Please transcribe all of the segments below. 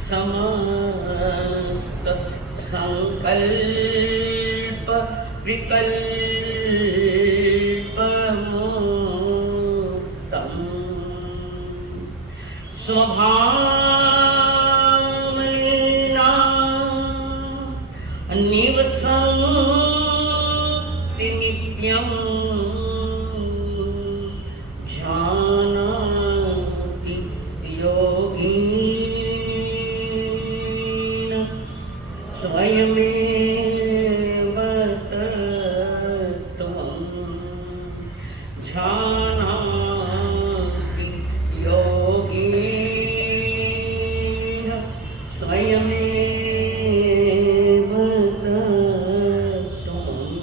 समस्त संकल्प विकल्प मुक्तम् स्वभावमलिनां निवसन्ति नित्यम् जानाति योगिन स्वयमेव तत्त्वम् जानाति योगिन स्वयमेव तत्त्वम्।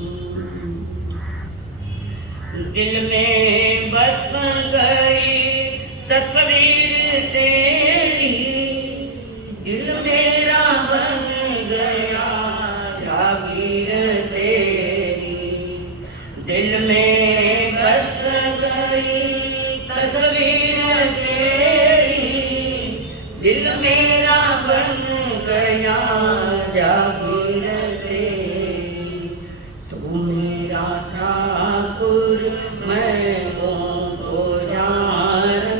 दिल में बस गई तस्वीर तेरी, दिल मेरा बन गया जागीर तेरी। दिल में बस गई तस्वीर तेरी, दिल मेरा बन गया जागीर तेरी। तू मेरा ठाकुर मैं हूँ पुजारी,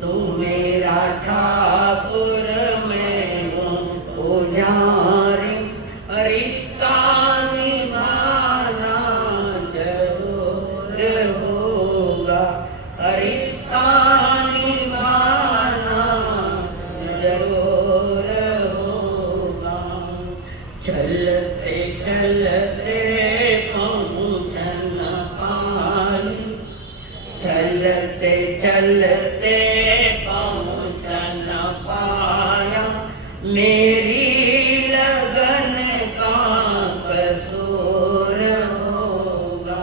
तू मेरा ठाकुर मैं हूँ पुजारी। रिश्ता निभाना जरूर होगा, रिश्ता निभाना जरूर होगा। चलते चलते पहुँचन पाई, चलते चलते पहुँचन पाया। मेरी लगन का कसूर होगा,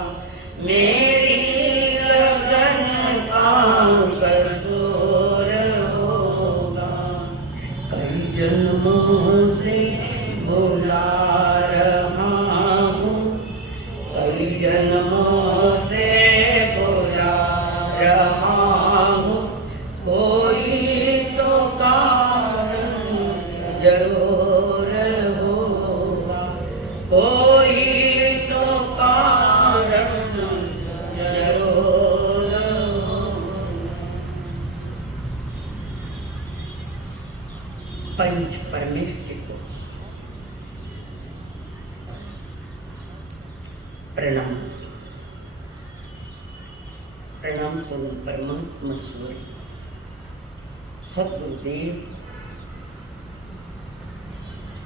मेरी लगन का कसूर होगा। कई जन्मों से बुला रहा हूँ, कई जन्मों से बुला रहा हूँ। कोई तो कारण जरूर होगा, कोई तो कारण जरूर होगा। पंच परमेश्वर को प्रणाम। प्रणाम करो परमात्मा सूर्य सद्गुरुदेव,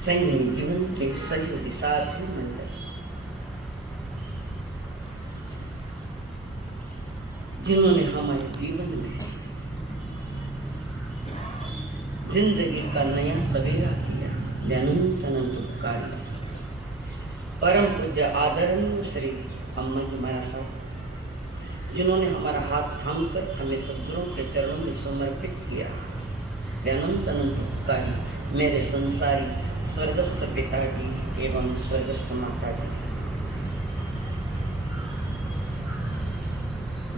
संग जीवन के सहयोगी साथी मंडल, जिन्होंने हमारे जीवन में जिंदगी का नया सवेरा किया। अनंत अनंत उपकार परम पूज्य आदरणीय श्री अम्मा जी माया साहब, जिन्होंने हमारा हाथ थामकर हमें सद्गुरुओं के चरणों में समर्पित किया। अनंत अनंत उपकारी मेरे संसारी स्वर्गस्थ पिताजी एवं स्वर्गस्थ माता जी,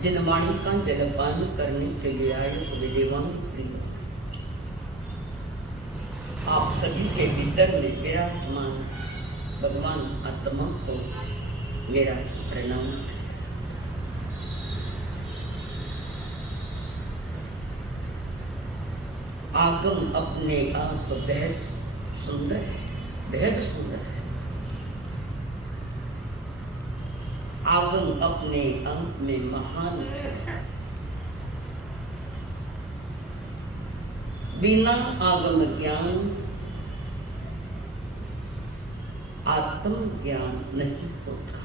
जिन वाणी का जलपान करने के लिए आए हुए देवान प्रिय, आप सभी के भीतर में विराजमान भगवान आत्मा को मेरा प्रणाम। आगम अपने आप बेहद सुंदर है, बेहद सुंदर है। आगम अपने आप में महान है। बिना आगम ज्ञान आत्म ज्ञान नहीं होता।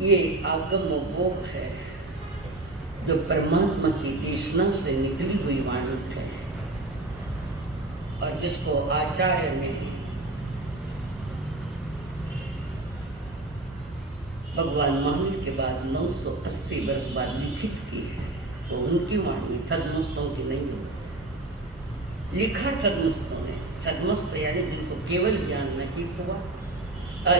ये आगम वो है जो परमात्मा की देशना से निकली हुई वाणी है, और जिसको आचार्य ने भगवान महावीर के बाद 980 वर्ष बाद लिखित की है। तो उनकी वाणी छद्मस्तों की नहीं हो, लिखा छद्मस्तों ने। छद्मस्त यानी जिनको केवल ज्ञान नहीं हुआ,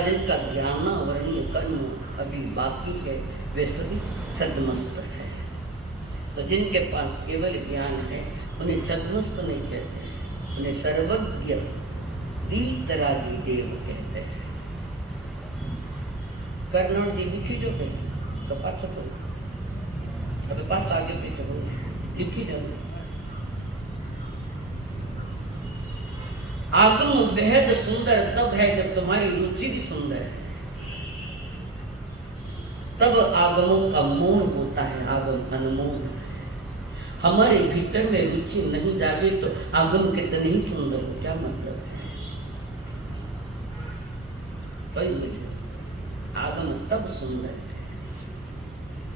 जिनका ज्ञानावरणीय कर्म अभी बाकी है, वे सभी छद्मस्त है। तो तो जिनके पास केवल ज्ञान है उन्हें छद्मस्त नहीं कहते, उन्हें सर्वज्ञ वीतरागी देव कहते हैं। कर्नल जी लिखी जो कहते तो पाठ तो अभी पाठ आगे पीछे हो लिखी जाओ। आगम बेहद सुंदर तब है जब तुम्हारी रुचि भी सुंदर है, तब आगमों का मोह होता है, आगम अनमोल। हमारे भीतर में रुचि नहीं जागे तो आगम कितने ही सुंदर हो, क्या मतलब है? आगम तब सुंदर है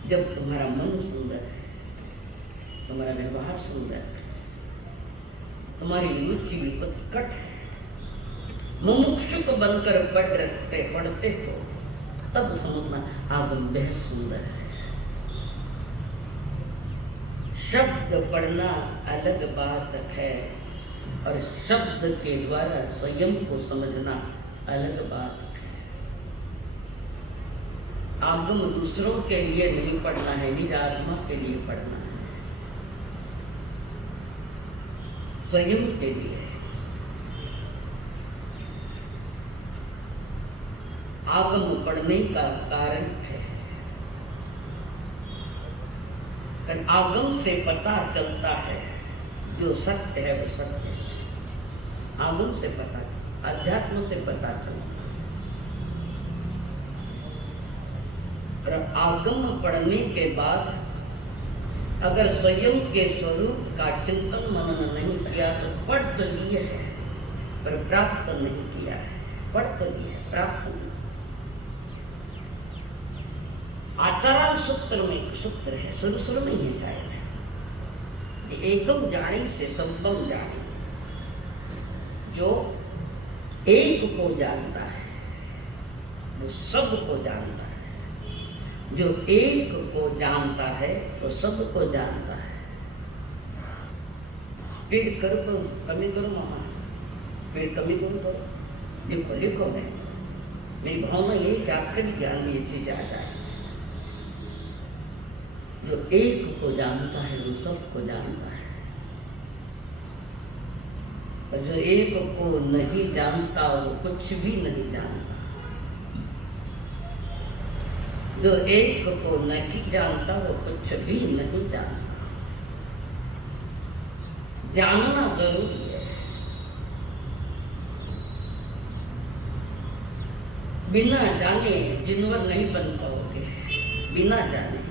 जब तुम्हारा मन सुंदर है, तुम्हारा व्यवहार सुंदर है, तुम्हारी रुचि भी उत्कट है, मुमुक्षुक बनकर पढ़ते हो, तब समझना आगम बेहद सुंदर है। शब्द पढ़ना अलग बात है और शब्द के द्वारा स्वयं को समझना अलग बात है। आगम दूसरों के लिए नहीं पढ़ना है, निज आत्मा के लिए पढ़ना है, स्वयं के लिए। आगम पढ़ने का कारण है, आगम से पता चलता है जो सत्य है वो सत्य है। आगम से पता, अध्यात्म से पता चलता है। और आगम पढ़ने के बाद अगर स्वयं के स्वरूप का चिंतन मनन नहीं किया तो पढ़ तो लिए है पर प्राप्त नहीं किया है, पढ़ तो लिया प्राप्त नहीं। आचाराल सूत्र में एक सूत्र है, शुरू में ही शायद कि एकम जाने से संभव जाने, जो एक को जानता है वो सब को जानता है, जो एक को जानता है वो सब को जानता है। स्पीड करो तो कमी करो मामा, स्पीड कमी करो, लिखो मैं, मेरी भावना ये कि आपके भी ज्ञान में ये चीज आ जाए। जो एक को जानता है वो सब को जानता है, और जो एक को नहीं जानता वो कुछ भी नहीं जानता। जो एक को नहीं जानता वो कुछ भी नहीं जानता। जानना जरूरी है, बिना जाने जिनवर नहीं बन पाओगे, बिना जाने।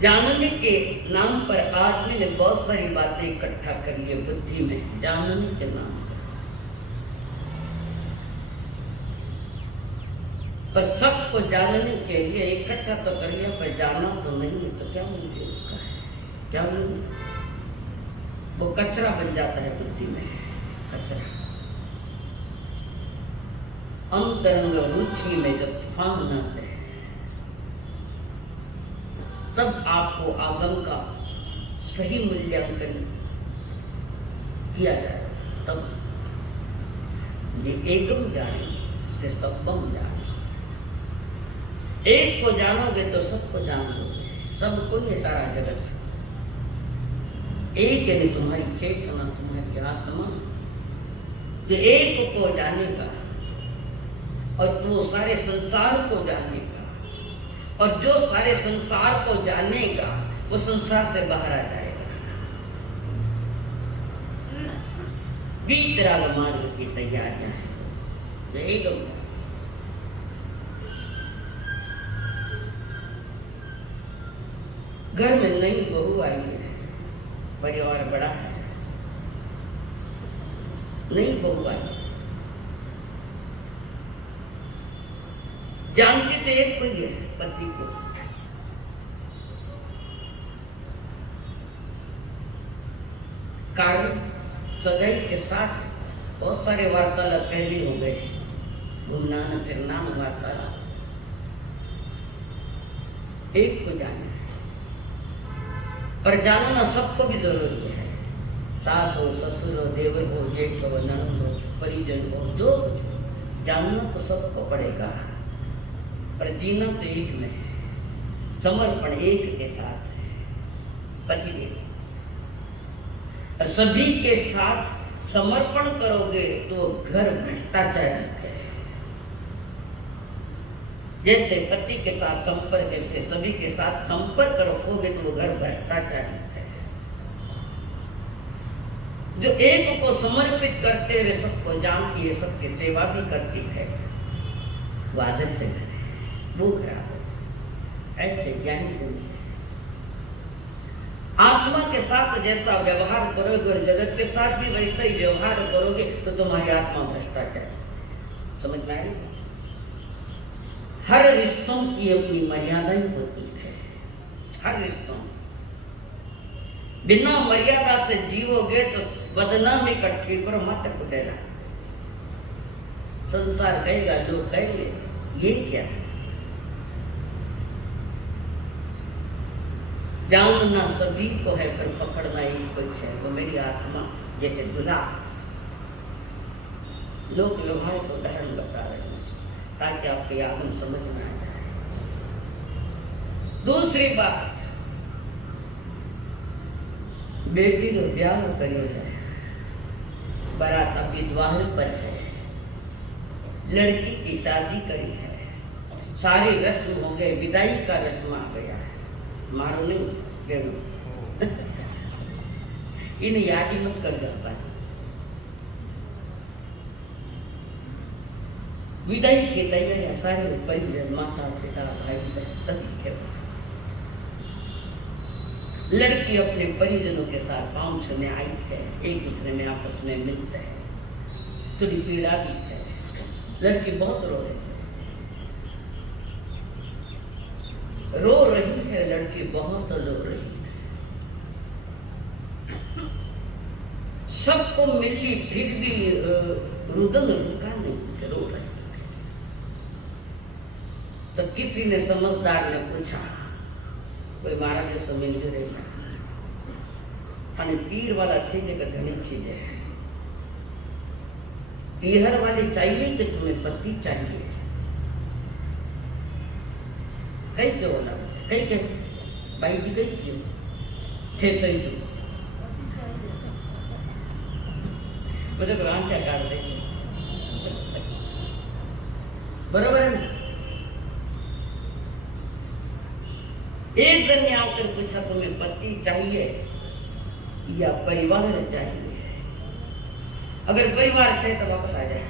जानने के नाम पर आदमी ने बहुत सारी बातें इकट्ठा कर ली बुद्धि में, जानने के नाम पर सबको जानने के लिए इकट्ठा तो कर लिया, पर जाना तो नहीं है, तो क्या मूल्य उसका है? क्या मूल्य? वो कचरा बन जाता है बुद्धि में, कचरा। अंतरंग रुचि में जब तूफान आते हैं तब आपको आगम का सही मूल्यांकन किया जाए, तब ये एकम जाने से सबम जाने। एक को जानोगे तो सबको जान लोगे, सबको ये सारा जगत एक, यानी तुम्हारी चेतना, तुम्हारी आत्मा जो एक को जानेगा और वो सारे संसार को जानेगा, और जो सारे संसार को जानेगा वो संसार से बाहर आ जाएगा। वीतराग मार्ग की तैयारियां हैं। एकदम घर में नई बहू आई है, परिवार बड़ा है, नई बहू आई, जानती तो एक कोई है पति को, कारण सगाई के साथ बहुत सारे वार्तालाप पहले हो गए, घूमना न फिरना न वार्तालाप। एक को जाना पर जानना सबको भी जरूरी है। सास हो, ससुर हो, देवर हो, जेठ हो, ननद हो, परिजन हो, जो जानना तो सबको पड़ेगा। पर जीना तो एक में है, समर्पण एक के साथ है, पतिदेव। और सभी के साथ समर्पण करोगे तो घर भ्रष्टाचारी है। जैसे पति के साथ संपर्क, जैसे सभी के साथ संपर्क रखोगे तो वो घर भ्रष्टाचारी है। जो एक को समर्पित करते हुए सबको जानती है, सबकी सेवा भी करती है, वो आदर्श है, वो घर आदर्श। ऐसे ज्ञानी गुण है। आत्मा के साथ जैसा व्यवहार करोगे और जगत के साथ भी वैसा ही व्यवहार करोगे तो तुम्हारी आत्मा भ्रष्टाचार। समझ में आई? हर रिश्तों की अपनी मर्यादाएं होती है। हर रिश्तों बिना मर्यादा से जीवोगे तो बदनामी इकट्ठी करो मत कुटेला। संसार कहेगा, लोग कहेंगे ये क्या है। जानना सभी को है पर पकड़ना एक कुछ है, वो मेरी आत्मा जैसे दुला। लोग व्यवहार को उदाहरण बता रहे हैं ताकि आपके आत्म समझ में आ जाए। दूसरी बात, बेटी को ब्याह करियो है, बारात अभी द्वार पर है, लड़की की शादी करी है, सारे रस्म हो गए, विदाई का रस्म आ गया है। मारो नहीं बेगम इन याद ही मत कर जाता है। विदाई की तैयारियां सारे परिजन, माता पिता भाई बहन सभी के। लड़की अपने परिजनों के साथ पांव छूने आई है, एक दूसरे में आपस में मिलते हैं, थोड़ी पीड़ा भी है। लड़की बहुत रो रही है, रो रही है लड़की, बहुत रो रही है। सबको मिली फिर भी रुदन रुका नहीं, रो रही। तो किसी ने समझदार ने पूछा, कोई महाराज जो समझ रहेगा અને पीर वाला चीज का घनी चीज है। पीहर वाले चाहिए कि तुम्हें पति चाहिए? कई क्यों बोला? कई के भाई जी कई क्यों थे सही क्यों मुझे भगवान क्या कर दे। बराबर है ना? एक जन ने आकर पूछा तुम्हें पति चाहिए या परिवार चाहिए? अगर परिवार चाहिए तो वापस आ जाए,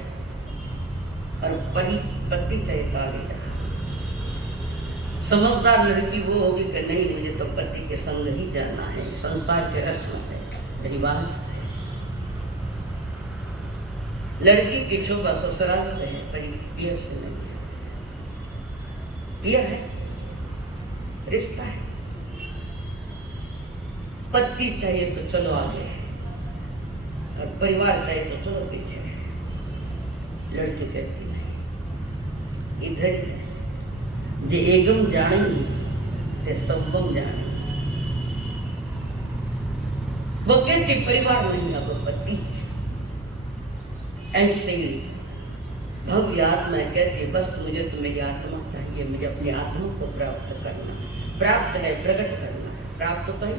और पति चाहिए तो आगे जाए। समझदार लड़की वो होगी कि नहीं, मुझे तो पति के संग ही जाना है, संसार के रस्म है, रिवाज है। लड़की की शोभा ससुराल से है, परिवार से नहीं है। यह है रिश्ता है। पति चाहिए तो चलो आगे, और परिवार चाहिए तो चलो पीछे। लड़की कहती नहीं, इधर ही है। जे एगम जाने ते सबम जाने। वो कहती परिवार नहीं है, वो पति। ऐसे ही भव्य आत्मा कहती है बस मुझे तो मेरी आत्मा चाहिए, मुझे अपनी आत्मा को प्राप्त करना है। प्राप्त है प्रकट करना है, प्राप्त तो ही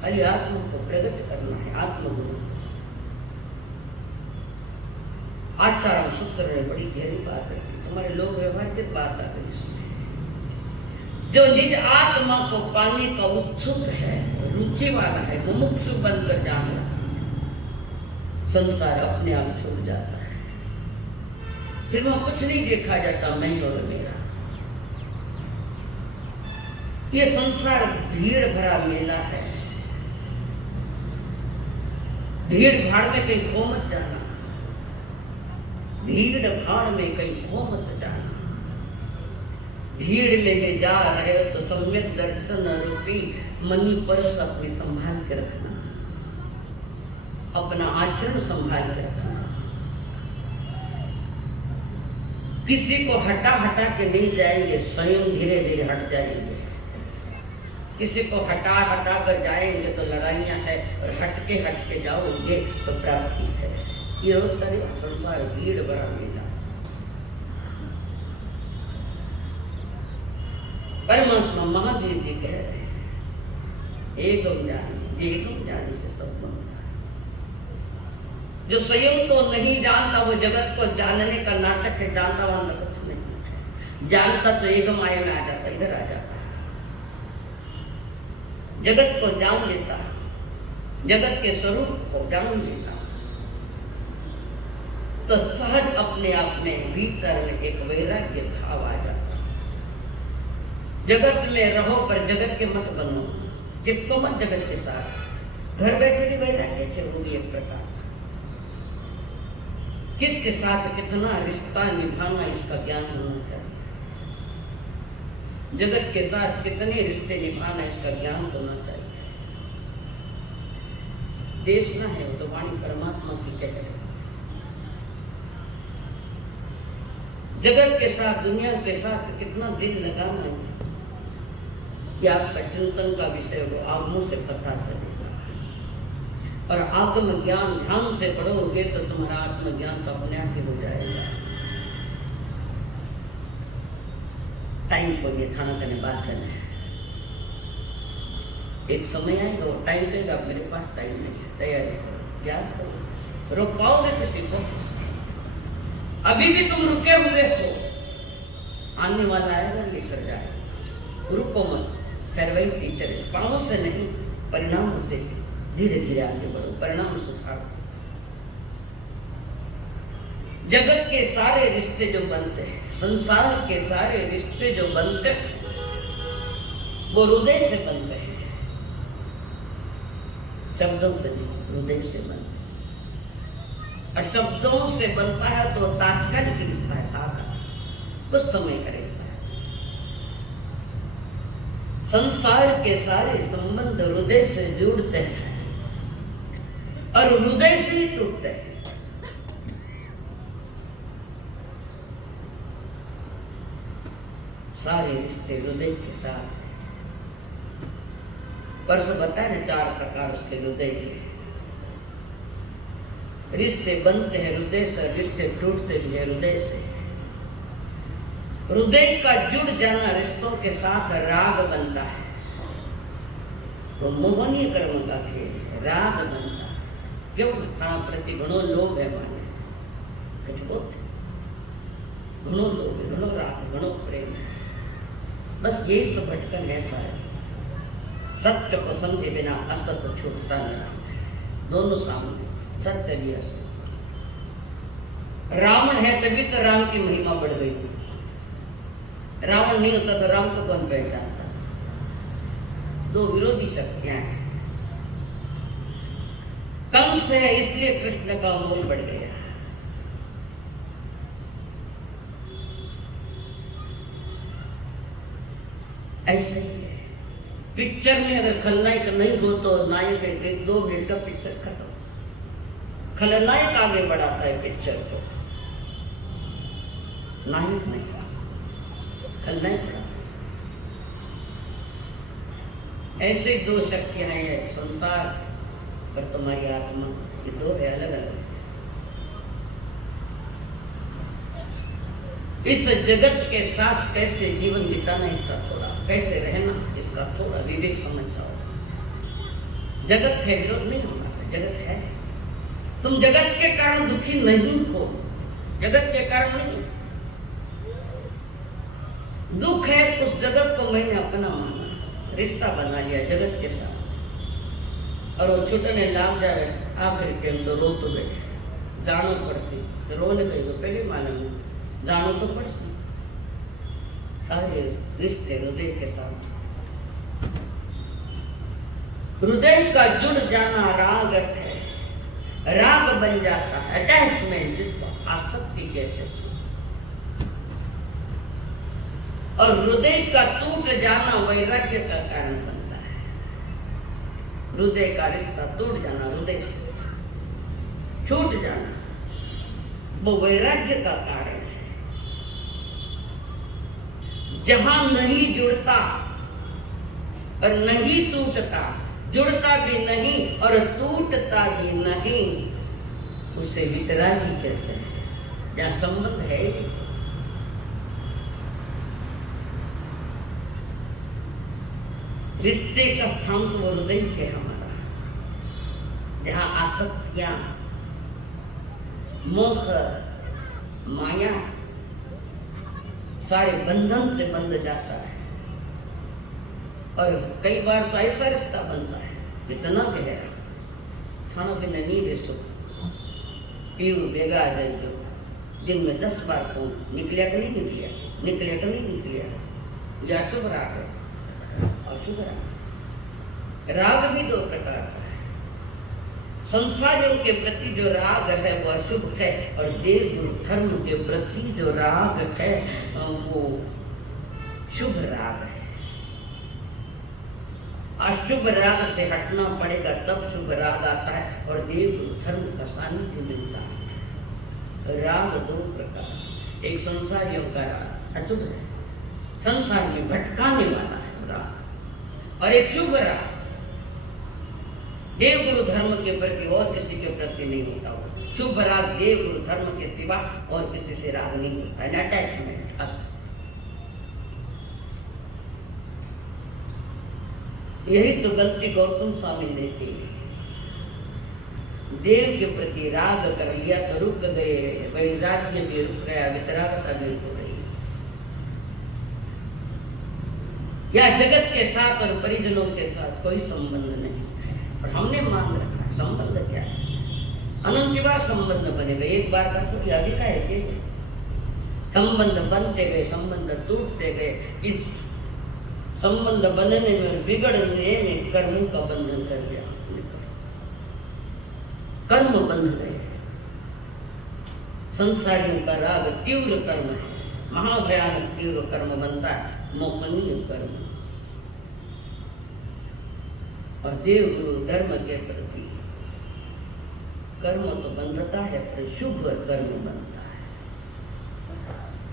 खाली आत्मा को प्रकट करना है। आत्मगुरु आचार्य सूत्र ने बड़ी गहरी बात रखी, तुम्हारे लोग व्यवहार की बात आ गई इसमें। जो निज आत्मा को पाने का उत्सुक है, रुचि वाला है, मुमुक्षु बनकर जाना, संसार अपने आप छूट जाता है। फिर वहां कुछ नहीं देखा जाता, मैं और मेरा। ये संसार भीड़ भरा मेला है। भीड़ भाड़ में कहीं खो मत जाना, भीड़ भाड़ में कहीं खो मत जाना। भीड़ में जा रहे हो तो सम्यक दर्शन रूपी मनी परस अपनी संभाल के रखना, अपना आचरण संभाल के रखना। किसी को हटा हटा के नहीं जाएंगे, स्वयं धीरे धीरे हट जाएंगे। किसी को हटा हटा कर जाएंगे तो लड़ाइयां है, और हट के जाओगे तो प्राप्ति है। ये रोज का संसार भीड़ भरा मेला। परमात्मा महावीर जी कह रहे हैं, एकम ज्ञानी, एकम ज्ञानी से सब बनता है। जो स्वयं को नहीं जानता वो जगत को जानने का नाटक है, जानता वाला कुछ नहीं है। जानता तो एकम आय में आ जाता, इधर आ जाता है। जगत को जान लेता है, जगत के स्वरूप को जान लेता, तो सहज अपने आप में भीतर में एक वैराग्य भाव आ जाता। जगत में रहो पर जगत के मत बनो, चिपको मत जगत के साथ। घर बैठे भी वैराग्य है, वो भी एक प्रकार। किसके साथ कितना रिश्ता निभाना इसका ज्ञान होना चाहिए। जगत के साथ कितने रिश्ते निभाना इसका ज्ञान होना चाहिए। देश ना है, वो तो वाणी परमात्मा की कह रहे। जगत के साथ, दुनिया के साथ कितना दिल लगाना है, ये आपका चिंतन का विषय हो, आगमों से पता चलेगा। और आत्म ज्ञान ध्यान से पढ़ोगे तो तुम्हारा आत्मज्ञान तो अपने आप ही हो जाएगा। टाइम को ये खाना करने बात चले, एक समय आएगा वो टाइम देगा, मेरे पास टाइम नहीं है, तैयारी करो, याद करो। रोक पाओगे किसी को? अभी भी तुम रुके हुए हो, आने वाला आएगा लेकर जाएगा। रुको मत, चरवई टीचर, पाँव से नहीं परिणाम से धीरे धीरे आगे बढ़ो, परिणाम सुधारो। जगत के सारे रिश्ते जो बनते हैं, संसार के सारे रिश्ते जो बनते हैं, वो हृदय से बनते हैं, शब्दों से नहीं, हृदय से बनते हैं। और शब्दों से बनता है तो तात्कालिक रिश्ता है, साधा कुछ समय का रिश्ता है। संसार के सारे संबंध हृदय से जुड़ते हैं और हृदय से ही टूटते हैं। सारे रिश्ते हृदय के साथ हैं। परसों बताया ना 4 प्रकार उसके हृदय के। रिश्ते बनते हैं हृदय से, रिश्ते टूटते भी है हृदय से। हृदय का जुड़ जाना रिश्तों के साथ राग बनता है, वो मोहनीय कर्म का खेल है, राग बनता है। क्यों? हाँ, प्रति घणो लोभ है, माने कुछ बोलते, घणो लोभ है, घणो राग, घणो प्रेम है। बस ये तो भटकन ऐसा है। सत्य को समझे बिना असत्य छूटता नहीं, दोनों सामने, सत्य भी असत्य। रावण है तभी तो राम की महिमा बढ़ गई थी। रावण नहीं होता तो राम को कौन पहचानता? दो विरोधी शक्तियां हैं। कंस है इसलिए कृष्ण का मोल बढ़ गया। ऐसे ही है पिक्चर में, अगर खलनायक नहीं हो तो नायक 1-2 मिनट का पिक्चर खत्म। खलनायक आगे बढ़ाता है पिक्चर को, नायक नहीं, खलनायक बढ़ाता। ऐसे 2 शक्तियां हैं संसार पर, तुम्हारी आत्मा, ये 2 है अलग अलग। इस जगत के साथ कैसे जीवन बिताना, इसका थोड़ा कैसे रहना, इसका थोड़ा विवेक समझ जाओ। जगत है, विरोध नहीं होना, जगत है। तुम जगत के कारण दुखी नहीं हो, जगत के कारण नहीं। दुख है उस जगत को मैंने अपना माना, रिश्ता बना लिया जगत के साथ, और वो छूटने लाग जाए आखिर के तो रो तो बैठे, जानो पड़सी, रोने गई तो पहले मालूम, जानो तो पड़सी। सारे रिश्ते हृदय के साथ, हृदय का जुड़ जाना राग है, राग बन जाता है, अटैचमेंट, जिसको आसक्ति कहते हैं। और हृदय का टूट जाना वैराग्य का कारण बनता है। हृदय का रिश्ता टूट जाना, हृदय से छूट जाना, वो वैराग्य का कारण है। जहां नहीं जुड़ता और नहीं टूटता, जुड़ता भी नहीं और टूटता भी नहीं, उसे वितरागी कहते हैं। जहां संबंध है, रिश्ते का स्थान तो वो हृदय है हमारा, जहाँ आसक्तियां, मोह, माया सारे बंधन से बंध जाता है। और कई बार तो ऐसा रिश्ता बनता है इतना गहरा, खाना पीना नहीं दे सुख पीऊ बेगा आ जाए जो दिन में 10 बार फोन निकलिया कि नहीं निकलिया, निकलिया कि नहीं निकलिया, या शुभ राग है अशुभ राग। राग भी 2 प्रकार का है, संसारियों के प्रति जो राग है वो अशुभ है, और देव गुरु धर्म के प्रति जो राग है वो शुभ राग है। अशुभ राग से हटना पड़ेगा तब शुभ राग आता है, और देव गुरु धर्म का सानिध्य मिलता है। राग 2 प्रकार, एक संसारियों का राग अशुभ है, संसार में भटकाने वाला है राग, और एक शुभ राग देव गुरु धर्म के प्रति और किसी के प्रति नहीं होता हो। शुभ राग देव गुरु धर्म के सिवा और किसी से राग नहीं होता है, अटैचमेंट। यही तो गलती गौतम स्वामी ने की, देव के प्रति राग कर लिया तो रुक गए, वैराग्य भी रुक गया, वितरागता भी रुक गई। या जगत के साथ और परिजनों के साथ कोई संबंध नहीं है, और हमने मान रखा संबंध क्या है, अनंत बार संबंध बनेगा। एक बार का तो अभी का है कि संबंध बनते गए, संबंध टूटते गए। इस संबंध बनने में बिगड़ने में कर्मों का बंधन कर दिया, कर्म बंध गए। संसारियों का राग तीव्र कर्म है, महाभयानक तीव्र कर्म बनता है, मोहनीय कर्म। और देव गुरु धर्म के प्रति कर्म तो बंधता है, पर शुभ कर्म बनता है।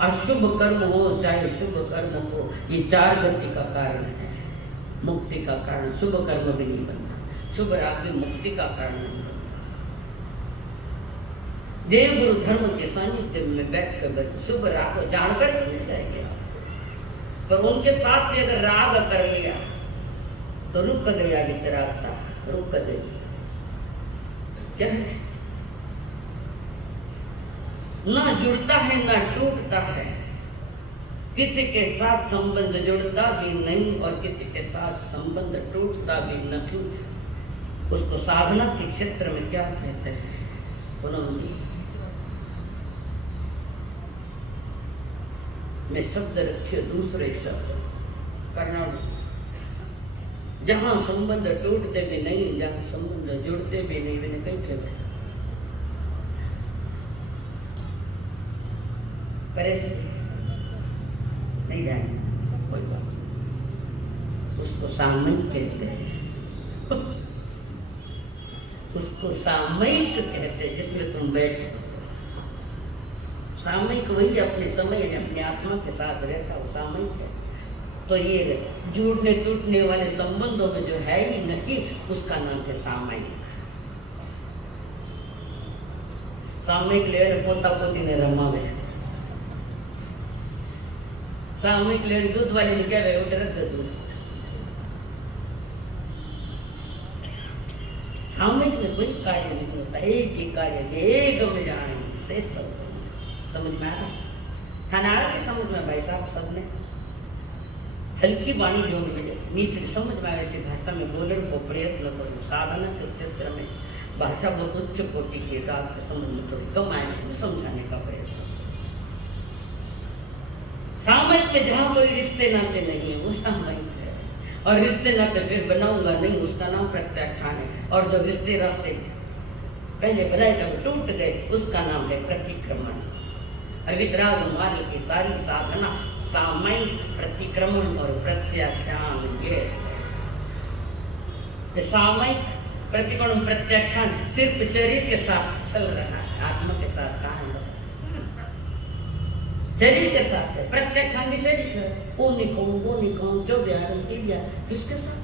अशुभ कर्म हो चाहे शुभ कर्म हो, ये 4 गति का कारण है, मुक्ति का कारण। शुभ कर्म भी नहीं बनता, शुभ राग भी मुक्ति का कारण नहीं बनता। देव गुरु धर्म के सानिध्य में बैठ कर शुभ राग जानकर मिल जाएंगे, पर उनके साथ भी अगर राग कर लिया तो रुक गया वितरागता, रुक गई। क्या है, ना जुड़ता है ना टूटता है, किसी के साथ संबंध जुड़ता भी नहीं और किसी के साथ संबंध टूटता भी नहीं। उसको साधना के क्षेत्र में क्या कहते हैं पूनम जी? मैं शब्द रखे दूसरे शब्द करना, जहां संबंध टूटते भी नहीं, जहां संबंध जुड़ते भी नहीं, मैंने कहीं कहते नहीं जाएंगे, कोई बात। उसको सामयिक कहते हैं, उसको सामयिक कहते हैं, जिसमें तुम बैठे। सामयिक वही अपने समय अपने आत्मा के साथ रहता, वो सामयिक है। तो ये जुड़ने टूटने वाले संबंधों में जो है ही नहीं, उसका नाम है सामयिक। सामयिक ले पोता पोती ने रमावे, सामयिक ले दूध वाले ने क्या उठ रख दे दूध। सामयिक में कोई कार्य नहीं होता, एक ही कार्य, एक में जाने शेष समझ में आया? खाना आ रहा समझ में भाई साहब? सबने हल्की वाणी जोड़ मिले, नीचे समझ में ऐसी भाषा में बोलने को प्रयत्न करो। साधना के क्षेत्र में भाषा बहुत उच्च कोटि की, रात के समझ में थोड़ी कम आए, समझाने का प्रयत्न। सामयिक में जहाँ कोई रिश्ते नाते नहीं है वो सामयिक है, और रिश्ते नाते फिर बनाऊंगा नहीं, उसका नाम प्रत्याख्यान है। और जो रिश्ते रास्ते पहले बनाए जब टूट गए, उसका नाम है प्रतिक्रमण। और वितराग मार्ग की सारी साधना सामयिक प्रतिक्रमण और प्रत्याख्यान ये है। सामयिक प्रतिक्रमण प्रत्याख्यान सिर्फ शरीर के साथ चल रहा है, आत्मा के साथ कहाँ है? शरीर के साथ है। प्रत्याख्यान भी शरीर है, वो निकाम जो किसके साथ?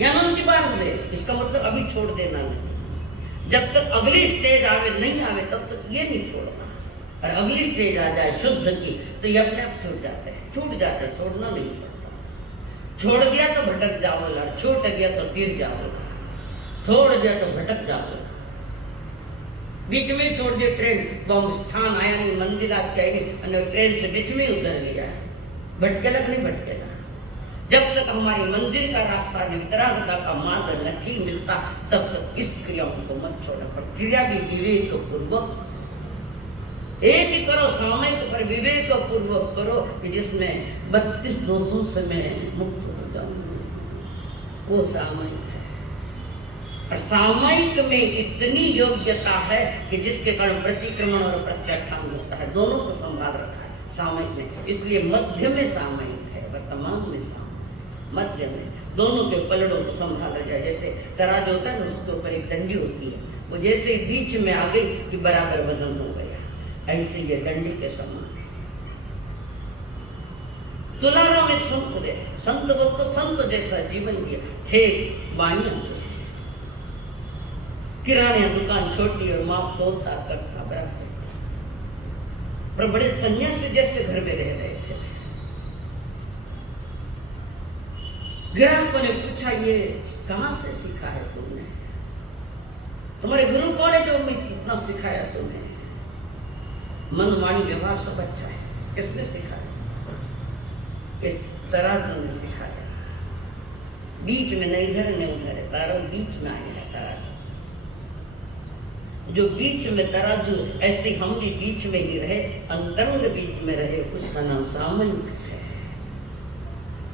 यहाँ की बात हुए, इसका मतलब अभी छोड़ देना नहीं। जब तक अगली स्टेज आवे नहीं आवे तब तक ये नहीं छोड़ना, और अगली स्टेज आ जाए शुद्ध की तो ये अपने आप छूट जाते हैं, छोड़ना नहीं पड़ता। छोड़ दिया तो भटक जाओगे, छूट गया तो तीर जाओगे, छोड़ दिया तो भटक जाओगे। बीच में छोड़ दिया ट्रेन, वो स्थान आया नहीं, मंजिल आपकी आई नहीं, ट्रेन से बीच में उतर गया, भटकेगा नहीं भटकेगा। जब तक हमारी मंजिल का रास्ता वितरागता का मार्ग नहीं मिलता, तब तक इस क्रियाओं को मत छोड़ो। पर क्रिया भी विवेक पूर्वक एक ही करो, सामयिक पर विवेक पूर्वक करो कि जिसमें 32 दोषों से मैं मुक्त हो जाऊं, वो सामयिक है। और सामयिक में इतनी योग्यता है कि जिसके कारण प्रतिक्रमण और प्रत्याख्यान होता है, दोनों को संभाल रखा है सामयिक ने। इसलिए मध्य में सामयिक है, वर्तमान में सामयिक, मध्य में दोनों के पलड़ों को संभाला जाए। जैसे तराजू होता है ना, उसके ऊपर एक डंडी होती है, वो जैसे बीच में आ गई कि बराबर वजन हो गया, ऐसे ये डंडी के समान है। तुलाराम एक संत है, संत वो तो संत जैसा जीवन जिया, 6 वाणियां, किराने दुकान छोटी और माप तोलता करता बराबर, पर बड़े संन्यासी जैसे घर में रह रहे थे। ग्राहकों ने पूछा, ये कहां से सीखा है तुमने? तुम्हारे गुरु कौन है जो इतना सिखाया तुम्हें? मन वाणी व्यवहार सब अच्छा है, किसने सिखाया? इस तराजू ने सिखाया। बीच में न इधर न उधर है, तारा बीच में आया है। तराजू जो बीच में तराजू, ऐसे हम भी बीच में ही रहे, अंतरंग बीच में रहे, उसका नाम सामयिक है।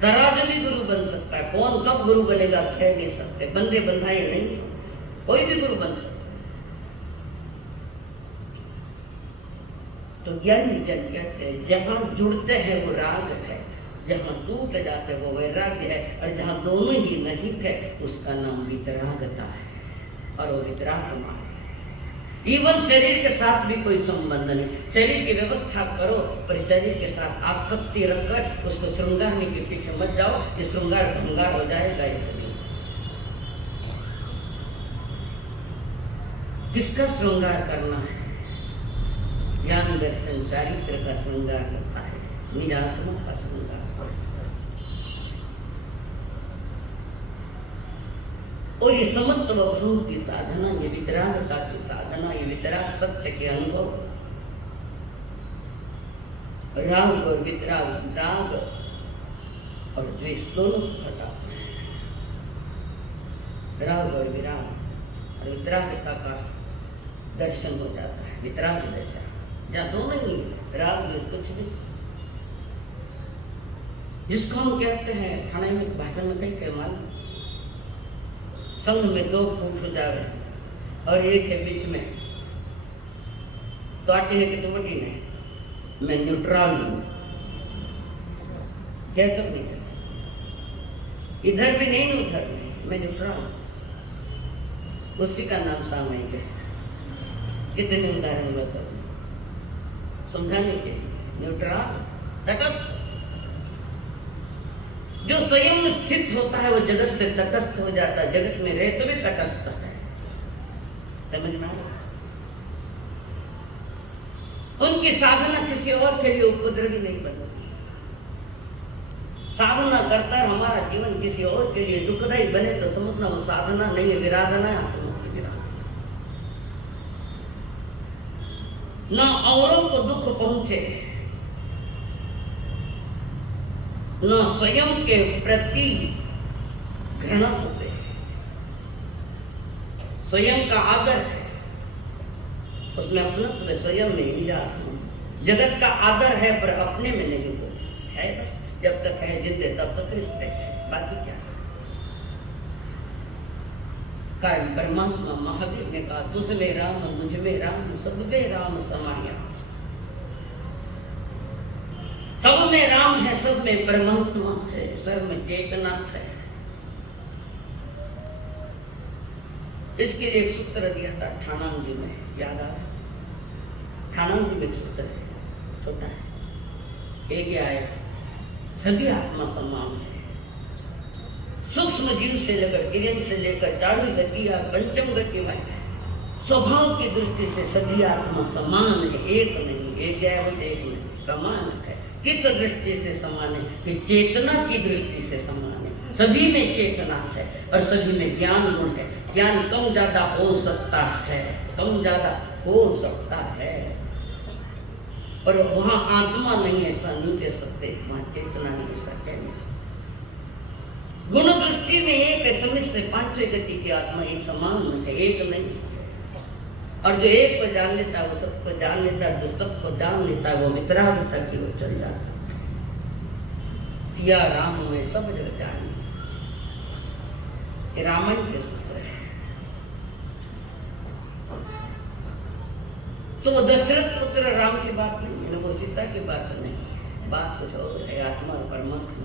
तराजू भी गुरु बन सकता है, कौन कब गुरु बनेगा कह नहीं सकते, बंदे बंधाए नहीं, कोई भी गुरु बन सकता। तो ज्ञानी जन कहते हैं, जहां जुड़ते हैं वो राग है, जहां टूट जाते हैं वो वैराग्य है, और जहां दोनों ही नहीं थे उसका नाम वितरागता है, और वो वितरागमा है। इवन शरीर के साथ भी कोई संबंध नहीं, शरीर की व्यवस्था करो पर शरीर के साथ आसक्ति रखकर उसको श्रृंगारने के पीछे मत जाओ, ये श्रृंगार भंगार हो जाएगा। किसका श्रृंगार करना है? ज्ञान दर्शन चारित्र का श्रृंगार होता है, निजात्मा का श्रृंगार। और ये समत्व भूम की साधना, ये वितरागता की साधना, ये वितराग सत्य के अनुभव, राग और वितराग, राग और द्वेष दोनों हटा, राग और विराग और वितरागता का दर्शन हो जाता है। वितराग दर्शन जहाँ दोनों ही, राग द्वेष कुछ नहीं, जिसको हम कहते हैं खाने में भाषा में कहीं कह मालूम, संग में 2 फूट हो जाए और एक है बीच में, तो आटे है कि तो बड़ी नहीं, मैं न्यूट्रल हूं, क्या तब नहीं करते, इधर भी नहीं उधर नहीं, मैं न्यूट्रल हूं, उसी का नाम सामयिक है। कितने उदाहरण बताओ समझाने के लिए। न्यूट्रल तटस्थ, जो स्वयं में स्थित होता है वो जगत से तटस्थ हो जाता है, जगत में रहे तो भी तटस्थ है। समझ में आया? उनकी साधना किसी और के लिए उपद्रवी नहीं बनती। साधना करता है हमारा जीवन किसी और के लिए दुखदायी बने तो समझना वो साधना नहीं है, विराधना है, आत्मा की विराधना। न औरों को दुख पहुंचे, न स्वयं के प्रति घृणा होते, स्वयं का आदर है, उसमें अपना स्वयं में ही जगत का आदर है पर अपने में नहीं हो है। बस जब तक है जिंदे तब तक रिश्ते है, बाकी क्या। कारण परमात्मा महावीर ने कहा, तुझ में राम मुझ में राम सब में राम समाया। सब में राम है, सब में परमात्मा है, सब में चेतना है। इसके लिए एक सूत्र दिया था ठाणांग जी में, याद आ रहा? ठाणांग जी में एक सूत्र है, छोटा है, एक आया, सभी आत्मा समान है। सूक्ष्म जीव से लेकर किरण से लेकर चालू गति या पंचम गति में स्वभाव की दृष्टि से सभी आत्मा समान है, एक नहीं, एक है एक नहीं, समान है। किस दृष्टि से समान है कि चेतना की दृष्टि से समान है। सभी में चेतना है और सभी में ज्ञान गुण है। ज्ञान कम ज्यादा हो सकता है, कम ज्यादा हो सकता है, और वहां आत्मा नहीं ऐसा नहीं कह सकते, वहां चेतना नहीं ऐसा कह नहीं सकते। गुण दृष्टि में एक समय से पांचवें गति की आत्मा एक समान है, एक नहीं। और जो एक को जान लेता है वो सबको जान लेता है, जो सबको जान लेता है वो मित्रावता की ओर चल जाता है। सिया राम में सब जगह जानी, ये रामायण के सूत्र है। तो वो दशरथ पुत्र राम की बात नहीं है, वो सीता की बात नहीं, बात कुछ और है। आत्मा और परमात्मा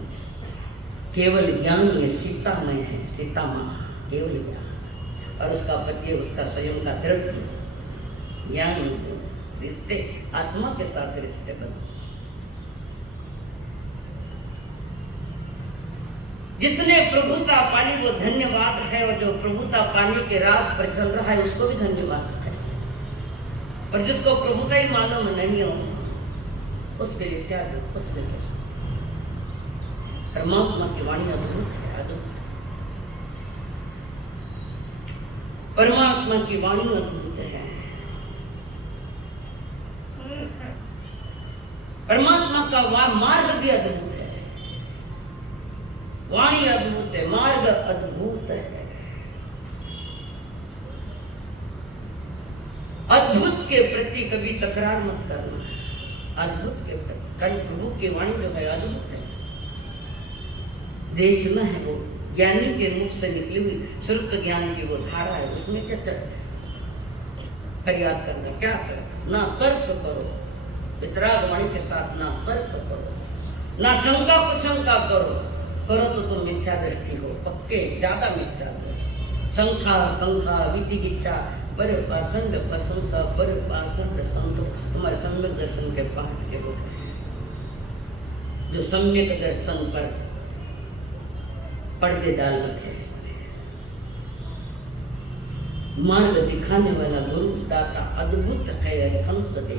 केवल ज्ञान ये सीता में है, सीता माँ केवल ज्ञान, और उसका पति उसका स्वयं का दृढ़ ज्ञान रिश्ते आत्मा के साथ रिश्ते बने। जिसने प्रभुता पानी वो धन्यवाद है, और जो प्रभुता पानी के राह पर चल रहा है उसको भी धन्यवाद है। और जिसको प्रभुता ही मालूम नहीं हो उसके लिए क्या कुछ नहीं कर सकते। परमात्मा की वाणी अद्भुत है, अद्भुत। परमात्मा की वाणी अद्भुत है। परमात्मा का मार्ग भी अद्भुत है, वाणी अद्भुत है, मार्ग अद्भुत है। अद्भुत के प्रति कभी तकरार मत करना। अद्भुत के प्रति कल प्रभु की वाणी जो है अद्भुत है, देश में है, वो ज्ञानी के मुख से निकली हुई श्रुत ज्ञान की वो धारा है, उसमें क्या फरियाद करना, क्या करना? ना तर्क करो, वितराग वाणी के साथ ना तर्क करो, ना शंका प्रशंका करो। करो तो तुम मिथ्या दृष्टि हो, पक्के ज्यादा मिथ्या हो। शंखा कंखा विधि गिच्छा पर पासंग प्रशंसा पर पासंग संतो, तुम्हारे सम्यक दर्शन के पाठ के वो जो सम्यक दर्शन पर पर्दे डाल रखे। मार्ग दिखाने वाला गुरु दाता अद्भुत है संत दे।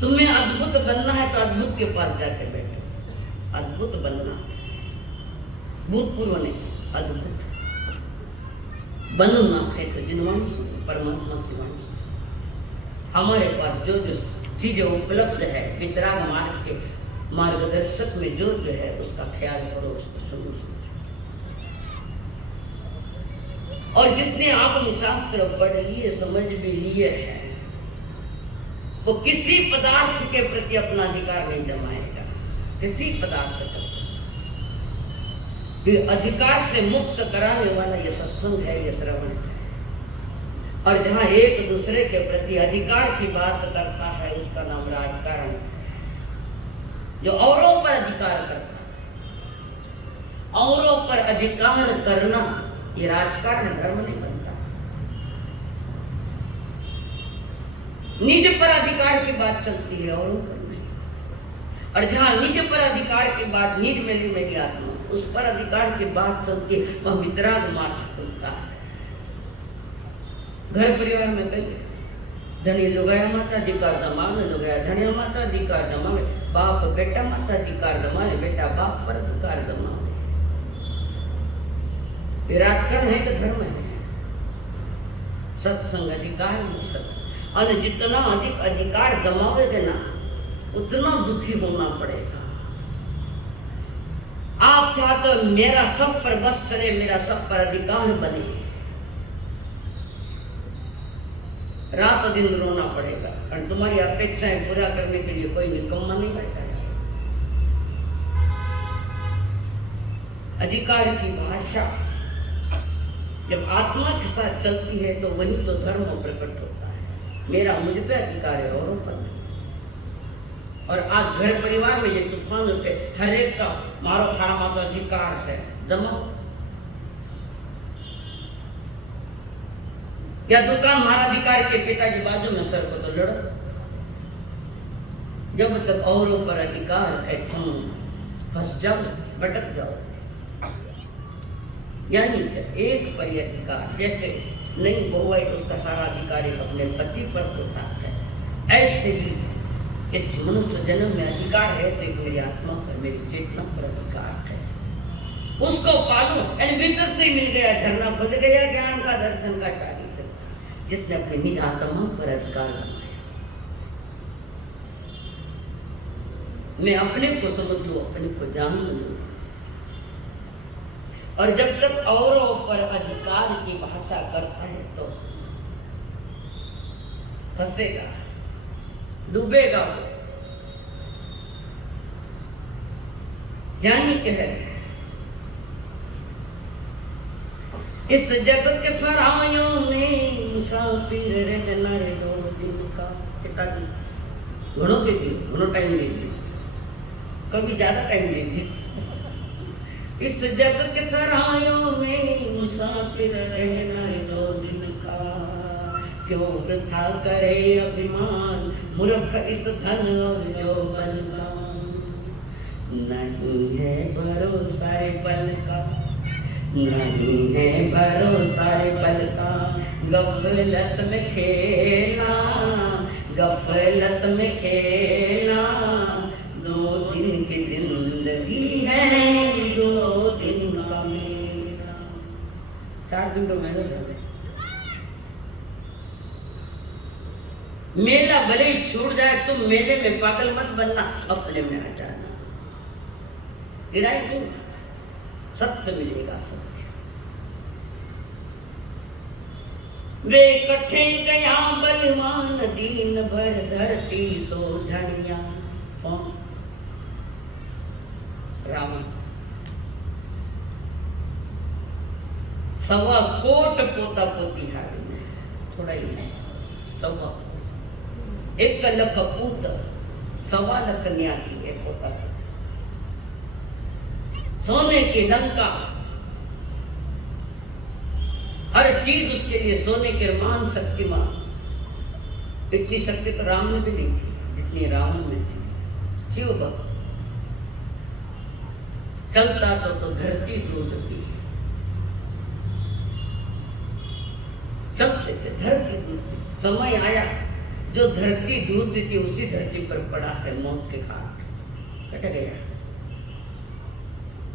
तुम्हें अद्भुत बनना है तो अद्भुत के पास जाकर बैठो। अद्भुत बनना, भूतपूर्व नहीं, अद्भुत बनना है तो जिनवाणी सुनो, परमात्मा की वाणी। हमारे पास जो जो चीजें उपलब्ध है वितराग मार्ग के मार्गदर्शक में जो जो है उसका ख्याल करो, उसको सुनो। और जिसने आत्म शास्त्र पढ़ लिए, समझ भी लिए है, वो किसी पदार्थ के प्रति अपना अधिकार नहीं जमाएगा। किसी पदार्थ का अधिकार से मुक्त कराने वाला ये सत्संग है, ये श्रवण है। और जहां एक दूसरे के प्रति अधिकार की बात करता है उसका नाम राजकारण है। जो औरों पर अधिकार करता है, औरों पर अधिकार करना ये राजकारण धर्म नहीं बनता। निज पर अधिकार की बात चलती है, औरों पर नहीं। और जहां निज पर अधिकार के बाद निज मेरी मेरी आत्मा, उस पर अधिकार की बात चलती है, वह वितराग मार्ग खुलता है। घर परिवार में कई धनी लुगाया माता अधिकार जमावे, लुगाया धनिया माता अधिकार जमावे, बाप बेटा माता अधिकार जमावे, बेटा बाप पर अधिकार जमावे। ये राजकारण है कि धर्म है? सत्संग अधिकार में सत्य। और जितना अधिक अधिकार जमाओगे ना उतना दुखी होना पड़ेगा। आप चाहते हो मेरा सब पर बस चले, मेरा सब पर अधिकार बने, रात दिन रोना पड़ेगा। और तुम्हारी अपेक्षाएं पूरा करने के लिए कोई निकम्मा नहीं बैठा है। अधिकार की भाषा जब आत्मा के साथ चलती है तो वही तो धर्म प्रकट होता है। मेरा मुझ पे अधिकार है, औरों पर नहीं। और आज घर परिवार में ये तूफान उठे, हर एक का मारो खाना माता अधिकार है, जमाओ। या दुकान हमारा अधिकार के पिताजी बाजू में सर को तो लड़ो। जब तक औरों पर अधिकार है तुम फंस जाओ, भटक जाओ। यानी एक पर अधिकार, जैसे नहीं बहू है तो उसका सारा अधिकार एक अपने पति पर होता है, ऐसे ही इस मनुष्य जन्म में अधिकार है तो एक मेरी आत्मा पर, मेरी चेतना पर अधिकार है, उसको पालो। यानी भीतर से ही मिल गया, झरना खुल गया ज्ञान का, दर्शन का चारित्र, जिसने अपने निज आत्मा पर अधिकार जमाया। मैं अपने को समझ लूं, अपने को जान लूं, और जब तक औरों पर अधिकार की भाषा करता है तो फंसेगा, डूबेगा वो। यानी कि है इस जग के सरायों में मुसाफिर रहना रे 2 दिन का। कितना दिन? घणो के दिन, घणो टाइम ले लिया, कभी ज्यादा टाइम ले लिया। इस जग के सरायों में मुसाफिर रहना रे 2 दिन का। क्यों वृथा करे अभिमान मूर्ख इस धन और यौवन का। नहीं है भरोसा रे पल का, नहीं है भरोसा रे पल का। गफलत में खेला, गफलत में खेला। 2 दिन की जिंदगी है, 2 दिन का मेला। 4 दिन तो मेला है। मेला भले ही छूट जाए, तुम मेले में पागल मत बनना, अपने में आ जाना। गिराई नहीं, सत्य मिलेगा, सत्य। वे कठे गया बलवान दीन भर धरती सोढ़िया। कौन? रावण। 1.25 कोट पोता पोती हारी में, थोड़ा ही नहीं, 1 लख पूत, 1.25 लाख न्याती है पोता। सोने की लंका, हर चीज उसके लिए सोने के मान, शक्तिमान। इतनी शक्ति तो राम में भी नहीं थी जितनी रावण में थी। शिव भक्त चलता तो धरती दूधती, चलते थे धरती दूधती। समय आया जो धरती दूधती थी उसी धरती पर पड़ा है मौत के घाट, कट गया।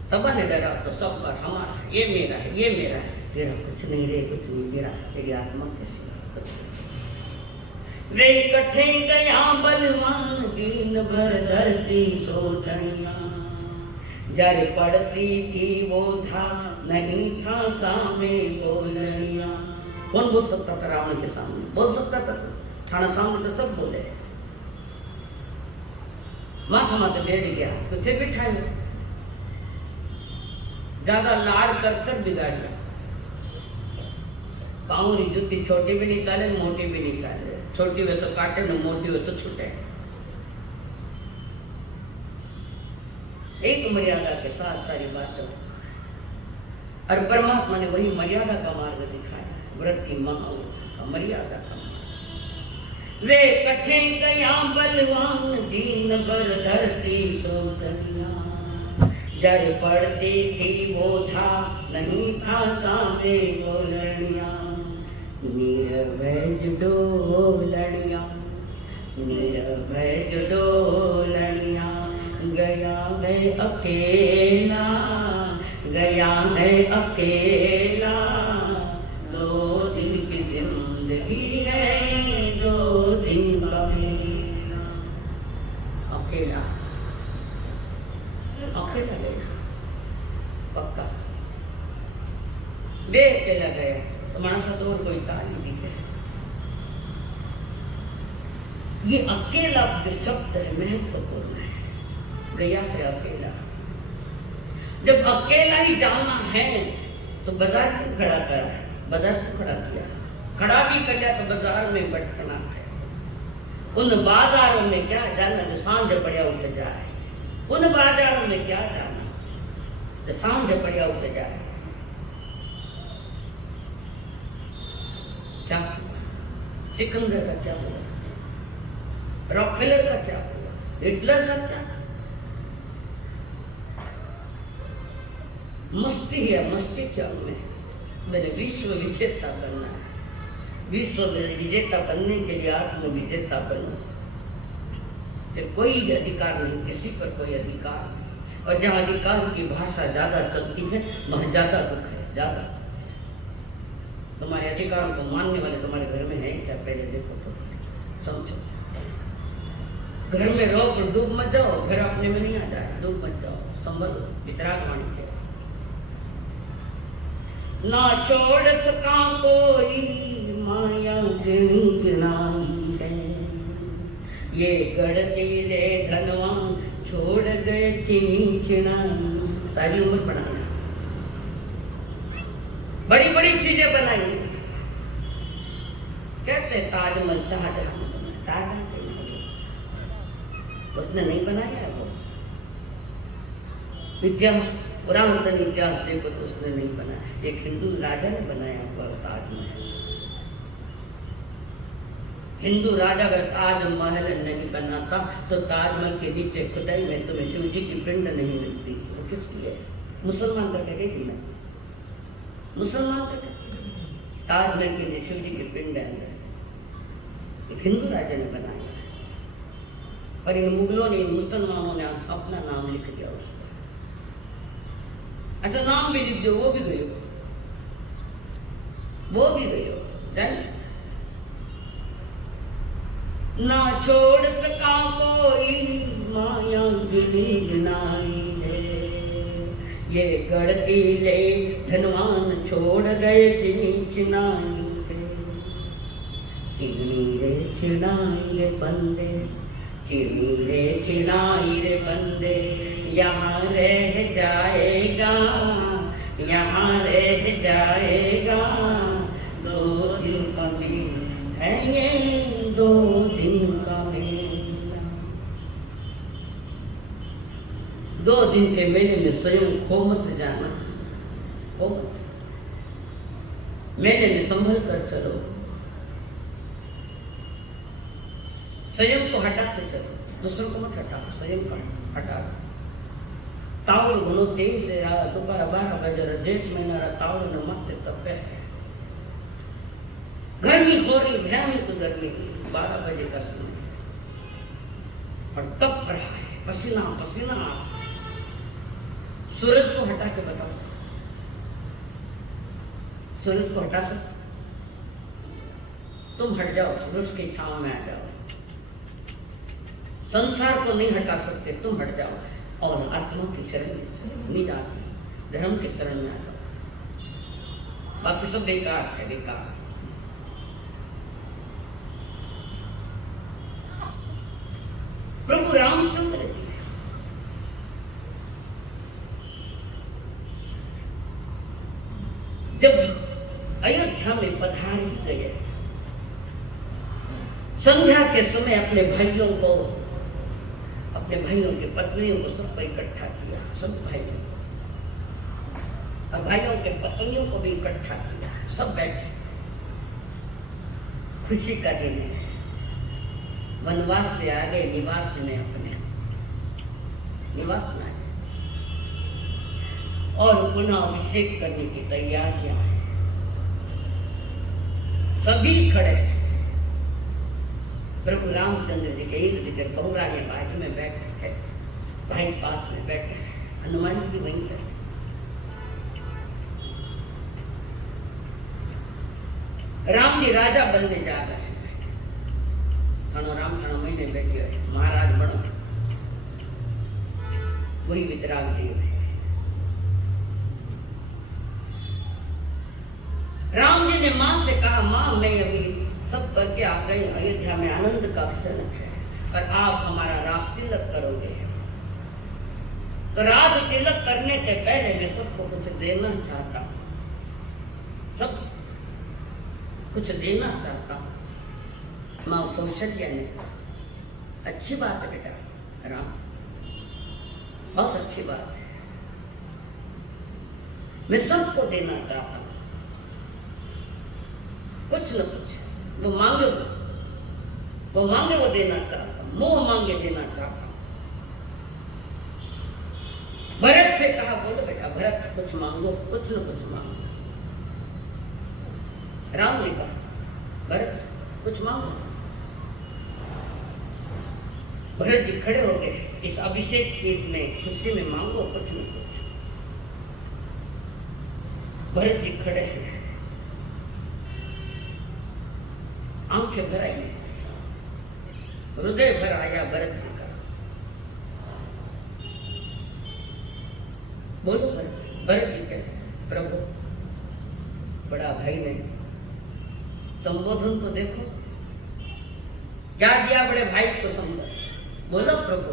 सबा ने डरा तो सब पर हमारा, ये मेरा है, ये मेरा है। तेरा कुछ नहीं रे, कुछ नहीं मेरा, तेरी आत्मा किसी वे कठे गया बलवान दीन भर धरती सोढ़िया। जर पड़ती थी वो था, नहीं था सामने बोलनिया। कौन बोल सकता था रावण के सामने? बोल सकता था? थाना सामने तो सब बोले। माथा माथे बैठ गया, तुझे बिठाए, ज्यादा लाड़ कर बिगाड़ गया। पाँव की जूती छोटी भी नहीं चाले, मोटी भी नहीं चाले। छोटी हुए तो काटे न, मोटी हुए तो छूटे। एक मर्यादा के साथ सारी बातें, और परमात्मा ने वही मर्यादा का मार्ग दिखाया, व्रत की महा मर्यादा का मार्ग। वे कठे गया बलवान दीन भर धरती सोढ़िया। जर पड़ती थी वो था, नहीं था सामने बोलनिया। निर्भय डोलनिया, निर्भय डोलनिया। गया है अकेला, गया है अकेला। 2 दिन की जिंदगी है, 2 दिन का मेला। अकेला, अकेला गया पक्का। बे अकेला गया तो मानसा तो और कोई चाल ही नहीं है। ये अकेला शब्द है, महत्वपूर्ण है। गया है अकेला। जब अकेला ही जाना है तो बाजार क्यों खड़ा करा है? बाजार क्यों खड़ा किया? खड़ा भी कर लिया तो बाजार में भटकना है। उन बाजारों में क्या जाना जो सांझ पड़िया उठ जाए। उन बाजारों में क्या जाना जो सांझ पड़िया उठ जाए। क्या सिकंदर का क्या हुआ? रॉकफेलर का क्या हुआ? हिटलर का क्या? मस्ती है, मस्ती क्या में मैंने विश्व विजेता बनना है। विश्व विजेता बनने के लिए आत्म विजेता बनो। फिर कोई अधिकार नहीं, किसी पर कोई अधिकार नहीं। और जहाँ अधिकार की भाषा ज्यादा चलती है वहाँ ज्यादा दुख है, ज्यादा। तुम्हारे अधिकारों को मानने वाले तुम्हारे घर में है क्या? पहले देखो तो समझो। घर में रहो तो डूब मत जाओ, घर अपने में नहीं आ जाए, डूब मत जाओ, संभलो। वितराग वाणी है, ना छोड़ सका कोई माया गिनाई है, ये गढ़ती रे धनवान छोड़ गए चिनी चिनाई। सारी उम्र बनाना, बड़ी बड़ी चीजें बनाई। कहते ताजमहल शाहजहां ने बनाया, शाहजहां उसने नहीं बनाया। वो इतिहास, पुरातन इतिहास देखो तो उसने नहीं बनाया। एक हिंदू राजा ने बनाया हुआ ताजमहल। हिंदू राजा अगर ताजमहल नहीं बनाता तो ताजमहल के नीचे खुदाई में तुम्हें शिव जी की पिंड नहीं मिलती। वो किसकी है? मुसलमान का कहेगी ना, मुसलमान का ताजमहल के नीचे शिव जी की पिंड है अंदर। एक हिंदू राजा ने बनाया, और इन मुगलों ने, इन मुसलमानों ने अपना नाम लिख दिया उसका। अच्छा, नाम भी लिख दो, वो भी गए, वो भी गए। ना छोड़ सका कोई माया गिनाई है, ये गढ़ती ले धनवान छोड़ गए चिनी चिनाई है। चिनी रे चिनाई रे बंदे, चिनी रे चिनाई रे बंदे, यहाँ रह जाएगा, यहाँ रह जाएगा। 2 दिन का मेला है ये, 2 दिन का मेला। 2 दिन के मेले में स्वयं खो मत जाना, खो मत। मेले में संभल कर चलो, स्वयं को हटाते चलो, दूसरों को मत हटाओ, स्वयं को हटा। तावड़ घुनो तेज से दोपहर 12 बजे जेठ महीना तावड़ न मत तपे। गर्मी हो रही, भयानक गर्मी, 12 बजे का समय और तप रहा है, पसीना पसीना। सूरज को हटा के बताओ, सूरज को हटा सकते? तुम हट जाओ, सूरज की छांव में आ जाओ। संसार को नहीं हटा सकते, तुम हट जाओ और आत्मा की शरण नहीं जाती, धर्म की शरण में आ जाओ। बाकी सब बेकार है, बेकार। प्रभु रामचंद्र जी जब अयोध्या में पधार गए, संध्या के समय अपने भाइयों को, अपने भाइयों की पत्नियों को सबको इकट्ठा किया, सब भाइयों, और भाइयों के पत्नियों को भी इकट्ठा किया। सब बैठे, खुशी का दिन है। वनवास से आ गए, निवास में, अपने निवास में आए और पुनः अभिषेक करने की तैयारियां हैं। सभी खड़े हैं। प्रभु रामचंद्र जी के इर्द गिर्द बहुरानी बाजू में बैठे थे, भाई पास में बैठे, हनुमान जी वहीं बैठे। राम जी राजा बनने जा रहे हैं, घणो राम घणो महीने बैठे हुए, महाराज बनो, वही वितराग देव है। राम जी ने मां से कहा, मां मैं अभी सब करके आ गए, अयोध्या में आनंद का क्षण है, पर आप हमारा राज तिलक करोगे। तो राज तिलक करने के पहले मैं सबको कुछ देना चाहता हूं, सब कुछ देना चाहता हूं। मां कौशल्या ने कहा, अच्छी बात है बेटा राम, बहुत अच्छी बात है, मैं सबको देना चाहता हूं, कुछ न कुछ। वो मांगे वो देना चाहता हूं, मोह मांगे देना चाहता हूं। भरत से कहा, बोलो बेटा भरत कुछ मांगो, कुछ न कुछ मांगो। राम ने कहा, भरत कुछ मांगो। भरत जी खड़े हो गए, इस अभिषेक की इसमें खुशी में मांगो कुछ न कुछ। भरत जी खड़े हैं, आंखें भर आई, हृदय भर आया भरत जी का। बोलो भरत जी कहते, प्रभु बड़ा भाई ने संबोधन तो देखो, क्या दिया बड़े भाई को संबोधन। बोलो प्रभु,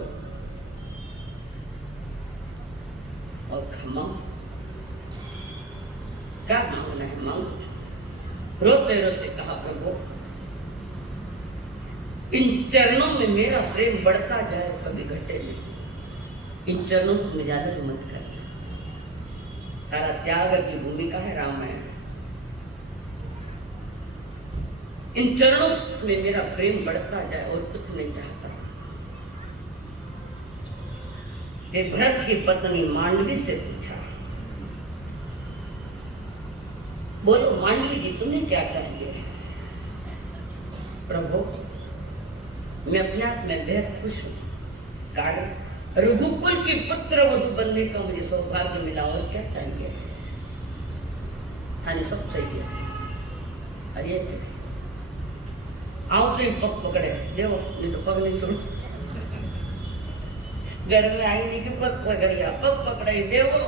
और क्षमा क्या मांगना है मांगो। रोते रोते कहा, प्रभु इन चरणों में मेरा प्रेम बढ़ता जाए, कभी घटे नहीं। इन चरणों से मिजाज मत कर। सारा त्याग की भूमिका है रामायण। इन चरणों में मेरा प्रेम बढ़ता जाए और कुछ नहीं चाहता। वे भरत की पत्नी मांडवी से पूछा, बोलो मांडवी जी तुम्हें क्या चाहिए। प्रभु मैं अपने आप में बेहद खुश हूँ, कारण रघुकुल की पुत्र वधु बनने का मुझे सौभाग्य मिला, और क्या चाहिए। हाँ सब चाहिए। अरे आओ तो पग पकड़े देवो, नहीं तो पग नहीं छोड़ो। घर में आई नहीं कि पग पकड़िया, पग पकड़ाई देवो,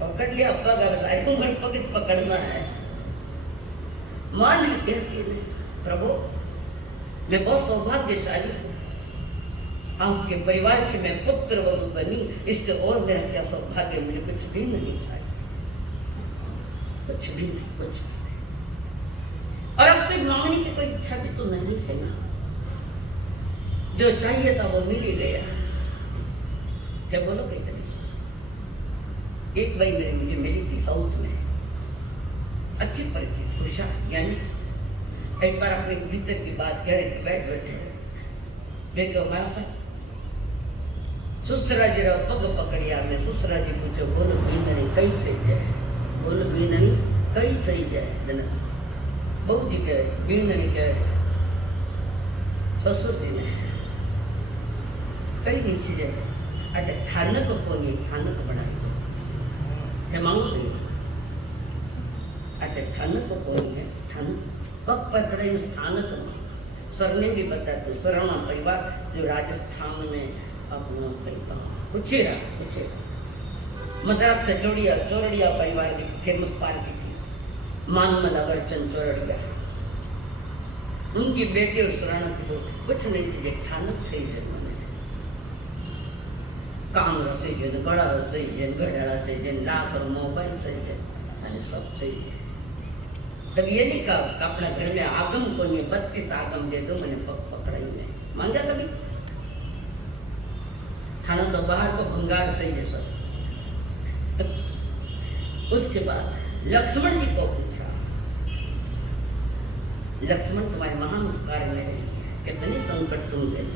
पकड़ लिया पग। अब सारी उम्र पग पकड़ना है। मान ली कहती है, प्रभु मैं बहुत सौभाग्यशाली हूँ, आपके परिवार के मैं पुत्र वधु बनी, इससे और मेरा क्या सौभाग्य। मुझे कुछ भी नहीं चाहिए, कुछ भी नहीं, कुछ नहीं। और अब कोई मांगने की कोई इच्छा भी तो नहीं है ना। जो चाहिए था वो मिल ही गया। क्या बोलोगे कि नहीं। एक भाई मुझे मिली थी साउथ में, अच्छी परिचित उषा, यानी एक बार अपने भीतर की बात कह रहे थे, बैठ बैठे देखो हमारा साथ सुसरा जी पग पकड़िया। मैं सुसरा जी पूछो, बोलो बीननी कई थी जाए, बोलो बीननी कई थी जाए। जनक बहू जी कहे बीननी कहे, ससुर जी ने कई नीचे जाए। अटे थानक कोनी थानक बनाई है मांगो नहीं। अटे थानक कोनी है, थानक पग पकड़े स्थानक। सरने भी बताते, सरवणा परिवार जो राजस्थान में अपना कुचेरा मद्रास का चोरड़िया परिवार की फेमस पार्टी थी, मानमला वर्चन चोरड़िया। उनकी बेटी और सुराणा को कुछ नहीं चाहिए, ठानक चाहिए। मैंने काम चाहिए, गड़ा चाहिए, घड़ाड़ा चाहिए, लाख और मोबाइल चाहिए, सब चाहिए। तब ये नहीं कहा अपना घर में आगम को नहीं 32 आगम दे दो, मैंने पकड़ाई नहीं मांगा कभी। खाना तो बाहर को भंगार चाहिए सब। उसके बाद लक्ष्मण जी को पूछा, लक्ष्मण तुम्हारे महान कार्य में रही, कितने संकट तुम गए,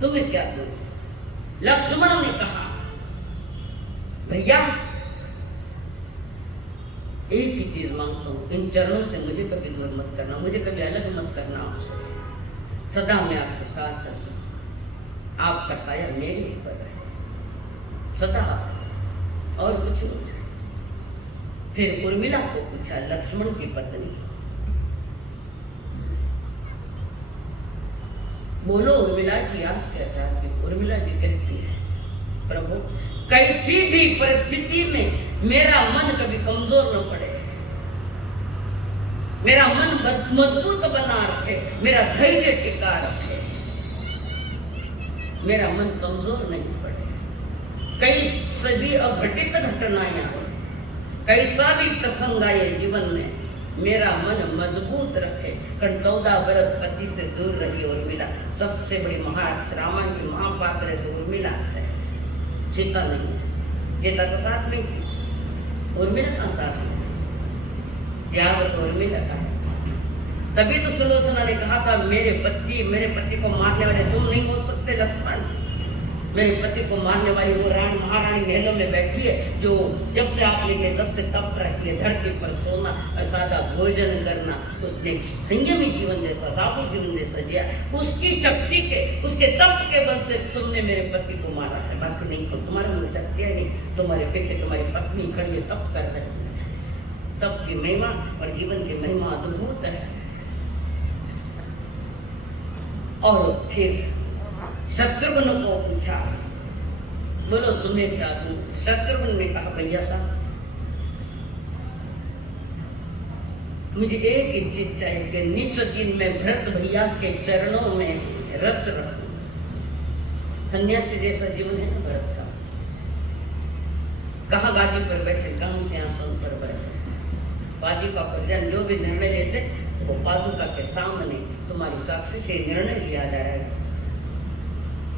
तुम्हें क्या दो। लक्ष्मण ने कहा, भैया एक ही चीज मांगता हूँ, इन चरणों से मुझे कभी दूर मत करना, मुझे कभी अलग मत करना आपसे। सदा मैं आपके साथ रहूं, आपका साया मेरे ऊपर है सदा, और कुछ नहीं। फिर उर्मिला को पूछा, लक्ष्मण की पत्नी, बोलो उर्मिला जी आज क्या चाहती। उर्मिला जी कहती है, प्रभु कैसी भी परिस्थिति में मेरा मन कभी कमजोर न पड़े, मेरा मन मजबूत बना रखे, मेरा धैर्य टिका रखे, मेरा मन कमजोर नहीं पड़े। कैसे भी अघटित घटनाएं, कैसा भी प्रसंग आए जीवन में, मेरा मन मजबूत रखे। कारण 14 बरस पति से दूर रही उर्मिला, सबसे बड़ी रामायण की महापात्र तो उर्मिला है, सीता नहीं है। सीता तो साथ में थी, उर्मिला का साथ में, त्याग तो उर्मिला का है। तभी तो सुलोचना ने कहा था, मेरे पति को मारने वाले तुम नहीं हो सकते लक्ष्मण, मेरे पति को मारने वाली वो रानी महारानी महलों में बैठी है, जो जब से आप निकले तब से तप रही है, धरती पर सोना और सादा भोजन करना, उसने संयमी जीवन जैसा साबुत जीवन जैसा जिया। उसकी शक्ति के, उसके तप के बल से तुमने मेरे पति को मारा है, बाकी नहीं। तो तुम्हारे में शक्ति है नहीं, तुम्हारे पीछे तुम्हारी पत्नी खड़ी है, तप कर रहे हैं। तप की महिमा और जीवन की महिमा अद्भुत है। और फिर शत्रुघ्न को पूछा, बोलो तुम्हें क्या दूं? शत्रुघ्न ने कहा, भैया साहब मुझे एक ही चीज चाहिए कि निश्च दिन में भरत भैया के चरणों में रत रहूं। सन्यासी जैसा जीवन है ना भरत का। कहाँ गादी पर बैठे, कहाँ सिंहासन पर बैठे, पादुका पर जन जो भी निर्णय लेते वो पादुका के सामने तुम्हारी साक्षी से निर्णय लिया जा रहा है।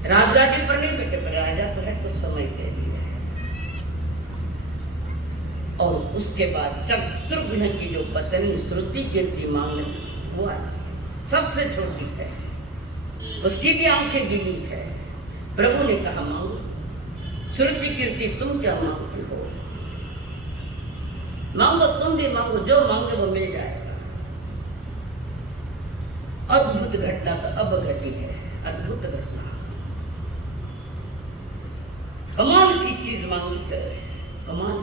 राजगादी पर नहीं बैठे, पर राजा तो है कुछ समय के लिए। और उसके बाद शत्रुघ्न की जो पत्नी श्रुति कीर्ति मांगने वो सबसे छोटी है, उसकी भी आंखें गिनी है। प्रभु ने कहा मांगो। श्रुति कीर्ति तुम क्या मांगती हो? मांगो, तुम भी मांगो, जो मांगे वो मिल जाएगा। अद्भुत घटना तो अब घटी है, अद्भुत घटना, कमाल की चीज मांगी है, कमाल।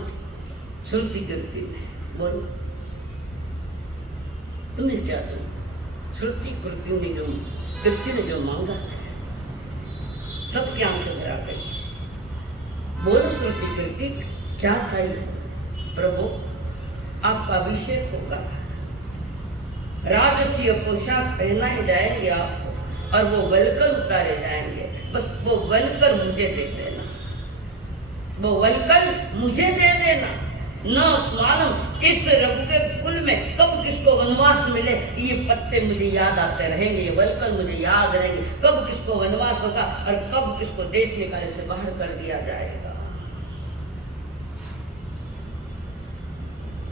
श्रुति कीर्ति बोलो तुम्हें क्या दूं? श्रुति कीर्ति ने जो मांगा था सबकी आंखें भरा गई। बोलो श्रुति कीर्ति क्या चाहिए? प्रभु आपका अभिषेक होगा, राजसीय पोशाक पहनाए जाएंगे आपको और वो वलकल उतारे जाएंगे। बस वो वलकल मुझे दे देना, वो वलकल मुझे दे देना। न मालूम किस रघु के कुल में कब किसको वनवास मिले, ये पत्ते मुझे याद आते रहेंगे, ये वलकल मुझे याद रहेंगे। कब किसको वनवास होगा और कब किसको देश निकाले से बाहर कर दिया जाएगा।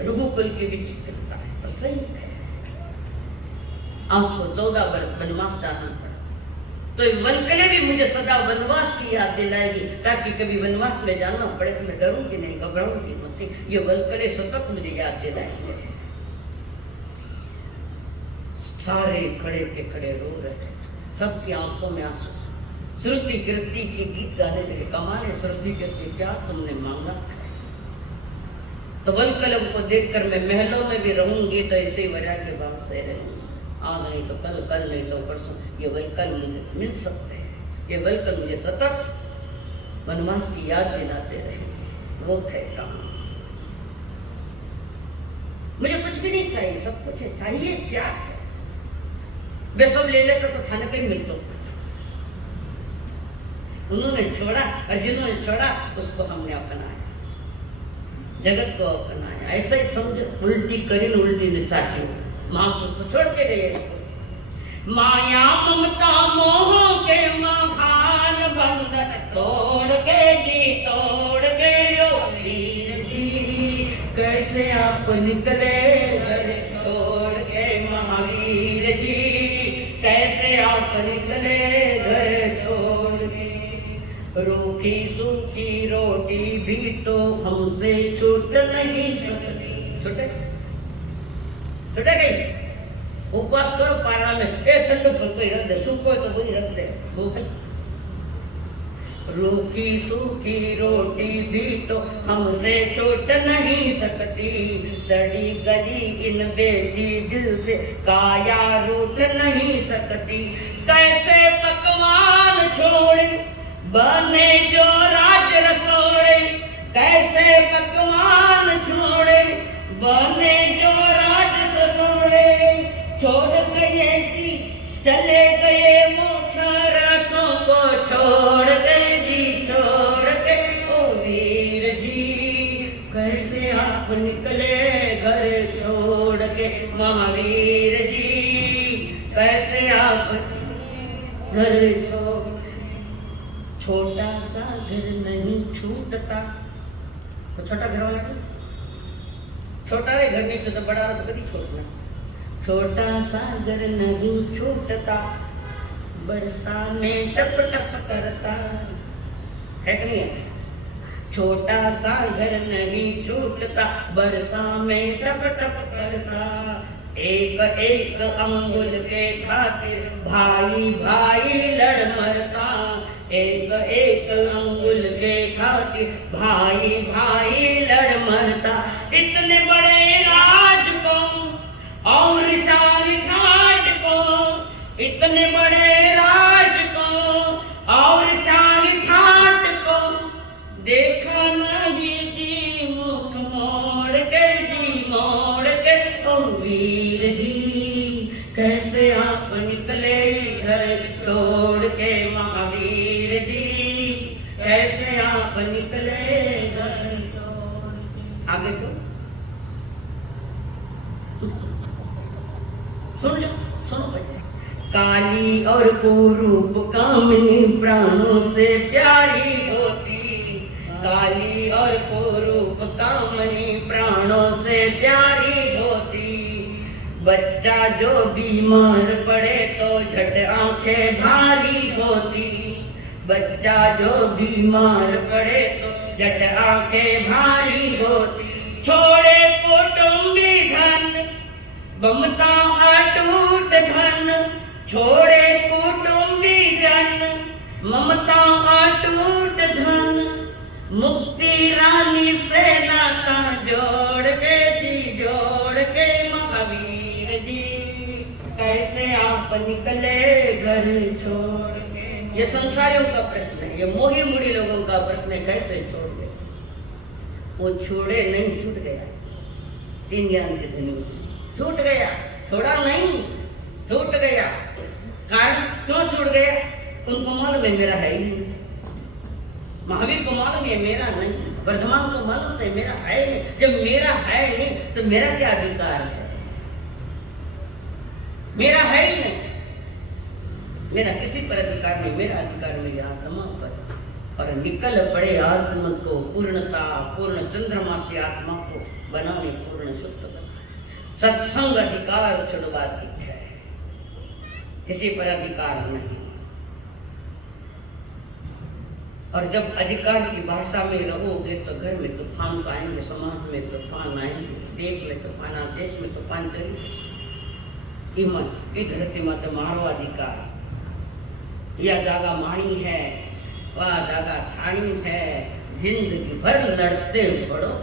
रघुकुल की विचित्रता है, तो सही है। आपको 14 वर्ष वनवास जाना पड़ा, तो वलकले भी मुझे सदा वनवास की याद दिलाएगी, ताकि कभी वनवास में जाना पड़े तो मैं डरूंगी नहीं, घबराऊंगी नहीं। ये वलकले सतत मुझे याद दिलाएंगे। सारे खड़े के खड़े रो रहे, सबकी आंखों में आंसू। श्रुति कीर्ति की गीत गाने लगे, कमाल श्रुति कीर्ति क्या तुमने मांगा? तो वलकलों को देखकर मैं महलों में भी रहूंगी तो ऐसे ही वैराग्य भाव से रहूंगी। आज नहीं तो कल, कल नहीं तो परसों, ये वलकल मुझे मिल सकते हैं। ये वलकल मुझे सतत वनवास की याद दिलाते रहेंगे। वो है काम। मुझे कुछ भी नहीं चाहिए, सब कुछ है। चाहिए क्या है? वे सब ले लेते तो खाने पे मिलता। उन्होंने छोड़ा और जिन्होंने छोड़ा उसको हमने अपनाया, जगत को अपनाया। ऐसा ही समझो, उल्टी करीन उल्टी ने चाटी। महापुरुष तो छोड़ के गए इसको। माया ममता मोह के महान बंधन तोड़ के जी, तोड़ के ओ वीर जी, कैसे आप निकले घर छोड़ के महावीर जी, कैसे आप निकले घर छोड़ के। रूखी सूखी रोटी भी तो हमसे छूट नहीं सकती। छूटे छूटे गई। उपवास करो पारा में, ठंडो फल कोई रख दे, सूखो तो वही रख दे। रूखी सूखी रोटी भी तो हमसे छूट नहीं सकती, सड़ी गली इन बेचीज से काया रूठ नहीं सकती। कैसे पकवान छोड़े बने जो राज रसोड़े, कैसे पकवान छोड़े बने जो राज रसोड़े। छोड़ गए जी चले गए मोक्षा रसों को छोड़ गए जी, छोड़ के ओ वीर जी, कैसे आप निकले घर छोड़ के महावीर जी, कैसे आप घर छोड़। छोटा सा घर नहीं छूटता, तो छोटा घर वाला छोटा रे घर नहीं छूटता, बड़ा तो कभी छोड़ना। छोटा सा घर नहीं छूटता, बरसा में टप टप करता, है कि नहीं है? छोटा सा घर नहीं छूटता, बरसा में टप टप करता, एक एक अंगुल के खातिर भाई भाई लड़ मरता, एक एक अंगुल के खातिर भाई भाई लड़ मरता। इतने बड़े राज को और शान ठाट को, इतने बड़े राज को और शान ठाट को, देखा नहीं जी मुख मोड़ के, जी मोड़ के ओ वीर जी, कैसे आप निकले घर छोड़ के महावीर जी, कैसे आप निकले घर छोड़ के। आगे तो सुन लो, सुनो बच्चे। काली और कुरूप कामिनी प्राणों से प्यारी होती, काली और कुरूप कामिनी प्राणों से प्यारी होती, बच्चा जो बीमार पड़े तो झट आंखें भारी होती, बच्चा जो बीमार पड़े तो झट आंखें भारी होती, छोड़े कुटुंबी धन ममता अटूट धन, छोड़े कुटुंबी जन ममता अटूट धन, मुक्ति रानी से नाता जोड़ के जी, जोड़ के महावीर जी, कैसे आप निकले घर छोड़ के। ये संसारियों का प्रश्न है, ये मोही मुड़ी लोगों का प्रश्न है, कैसे छोड़ गए? वो छोड़े नहीं, छूट गया। तीन ज्ञान के धनी छूट गया, छोड़ा नहीं, छूट गया। कारण क्यों छूट गया? उनको मालूम है मेरा है ही नहीं, महावीर को मालूम है मेरा नहीं, वर्धमान को मालूम है मेरा है नहीं। जब मेरा है नहीं तो मेरा क्या अधिकार है? मेरा है ही नहीं, मेरा किसी पर अधिकार नहीं, मेरा अधिकार मेरी आत्मा पर। और निकल पड़े आत्मा को पूर्णता, पूर्ण चंद्रमा से आत्मा को बनाने, पूर्ण शुद्ध बना। सत्संग अधिकार छुड़वा दी है, किसी पर अधिकार नहीं। और जब अधिकार की भाषा में रहोगे तो घर में तूफान आएंगे, समाज में तूफान आएंगे, देश में तूफान, देश में तूफान चलेंगे। इमन धरती मत मारो अधिकार, यह जागा माणी है, वह जागा ठाणी है, जिंदगी भर लड़ते पड़ो,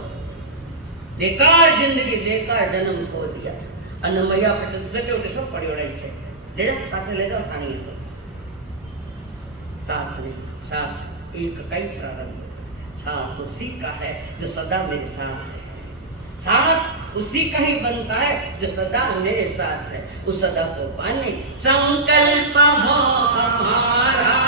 बेकार जिंदगी, बेकार जन्म खो दिया। अनमैया पे तो जटे सब पड़े रही है, ले जाओ साथ ले जाओ, ठाणी तो साथ में साथ एक कई प्रारंभ, साथ उसी का है जो सदा मेरे साथ है, साथ उसी का ही बनता है जो सदा मेरे साथ है। उस सदा को पाने संकल्प हो हमारा,